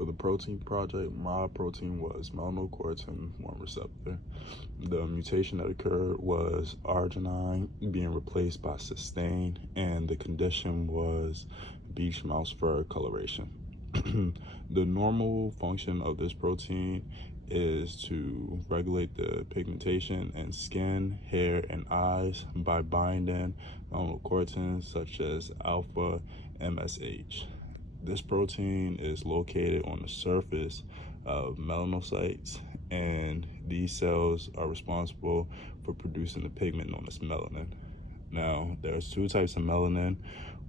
For the protein project, my protein was melanocortin 1 receptor. The mutation that occurred was arginine being replaced by cysteine, and the condition was beach mouse fur coloration. The normal function of this protein is to regulate the pigmentation in skin, hair, and eyes by binding melanocortins such as alpha MSH. This protein is located on the surface of melanocytes, and these cells are responsible for producing the pigment known as melanin. Now, there's two types of melanin.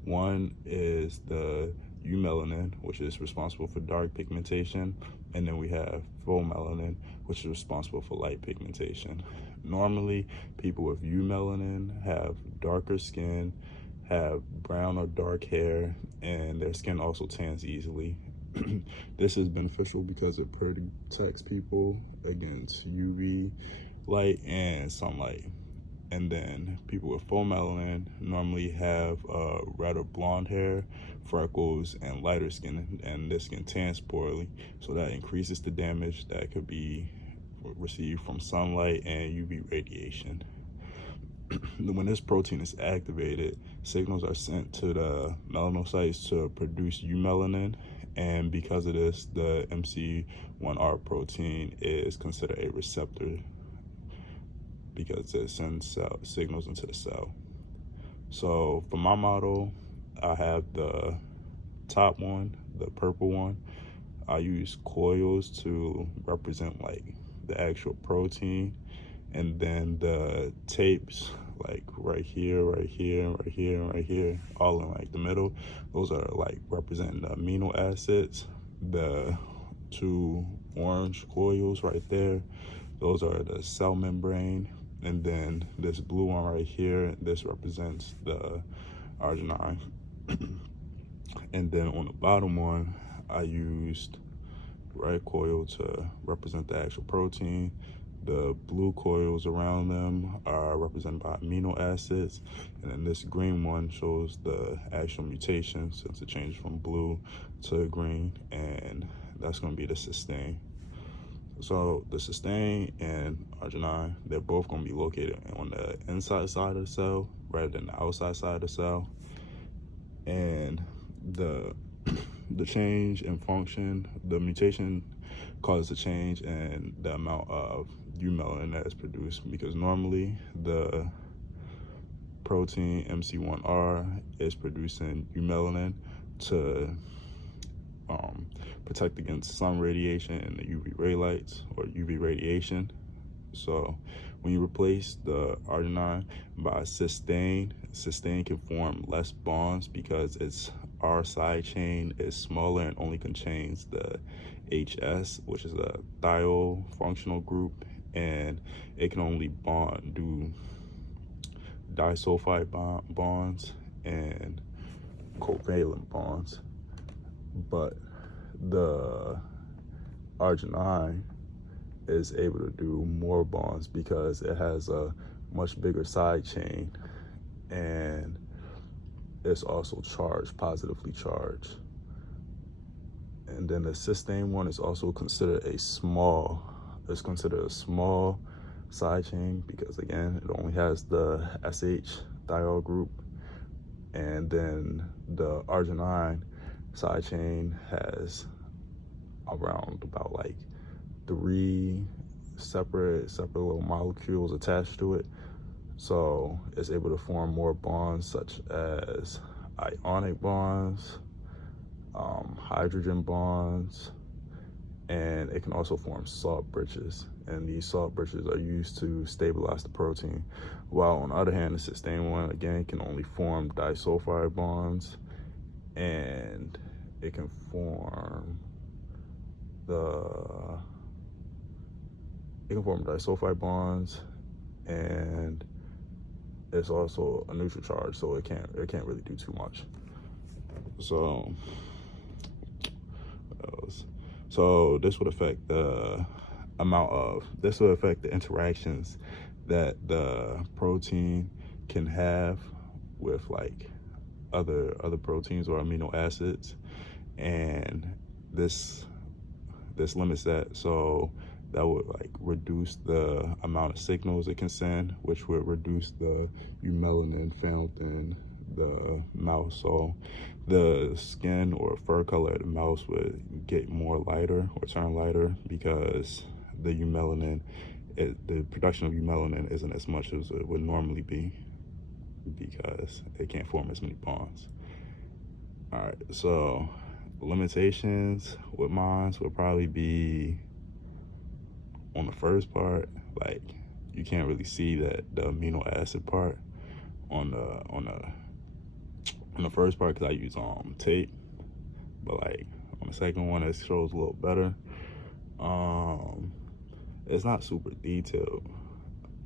One is the eumelanin, which is responsible for dark pigmentation, and then we have phospholamelanin, which is responsible for light pigmentation. Normally, people with eumelanin have darker skin, have brown or dark hair, and their skin also tans easily. This is beneficial because it protects people against UV light and sunlight. And then people with phospholamelanin normally have red or blonde hair, freckles, and lighter skin, and their skin tans poorly. So that increases the damage that could be received from sunlight and UV radiation. When this protein is activated, signals are sent to the melanocytes to produce eumelanin, and because of this, the MC1R protein is considered a receptor because it sends signals into the cell. So for my model, I have the top one, the purple one. I use coils to represent like the actual protein, and then the tapes like right here, right here, right here, right here, all in like the middle. Those are like representing the amino acids. The two orange coils right there, those are the cell membrane. And then this blue one right here, this represents the arginine. And then on the bottom one, I used red coil to represent the actual protein. The blue coils around them are represented by amino acids, and then this green one shows the actual mutation since it changed from blue to green, and that's going to be the cysteine. So the cysteine and arginine, they're both going to be located on the inside side of the cell rather than the outside side of the cell. And the change in function, the mutation causes a change in the amount of eumelanin that is produced, because normally the protein MC1R is producing eumelanin to protect against sun radiation and the UV ray lights or UV radiation. So when you replace the arginine by cysteine, cysteine can form less bonds because its R side chain is smaller and only contains the HS, which is a thiol functional group, and it can only do disulfide bonds and covalent bonds. But the arginine is able to do more bonds because it has a much bigger side chain, and it's also charged, positively charged. And then the cysteine one is also considered a small side chain because again, it only has the SH thiol group, and then the arginine side chain has around about like 3 separate little molecules attached to it. So it's able to form more bonds such as ionic bonds, hydrogen bonds, and it can also form salt bridges. And these salt bridges are used to stabilize the protein. While on the other hand, the cysteine one, again, can only form disulfide bonds, and it can form disulfide bonds, and it's also a neutral charge, so it can't really do too much. So what else? So this would affect the interactions that the protein can have with like other proteins or amino acids, and this this limits that, so that would like reduce the amount of signals it can send, which would reduce the eumelanin found in the mouse. So the skin or fur color of the mouse would get more lighter or turn lighter because the eumelanin, the production of eumelanin isn't as much as it would normally be because it can't form as many bonds. All right, so limitations with mines would probably be on the first part, like you can't really see that the amino acid part on the first part because I use tape, but like on the second one it shows a little better. It's not super detailed,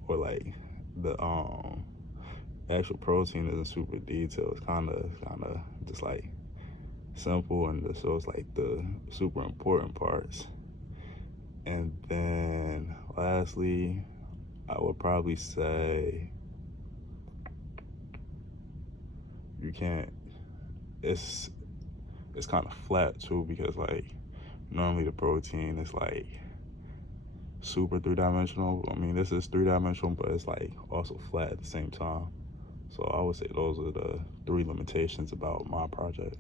or like the actual protein isn't super detailed. It's kind of just like simple, and it shows like the super important parts. And then lastly, I would probably say you can't, it's kind of flat too, because like normally the protein is like super three-dimensional. I mean, this is three-dimensional, but it's like also flat at the same time. So I would say those are the 3 limitations about my project.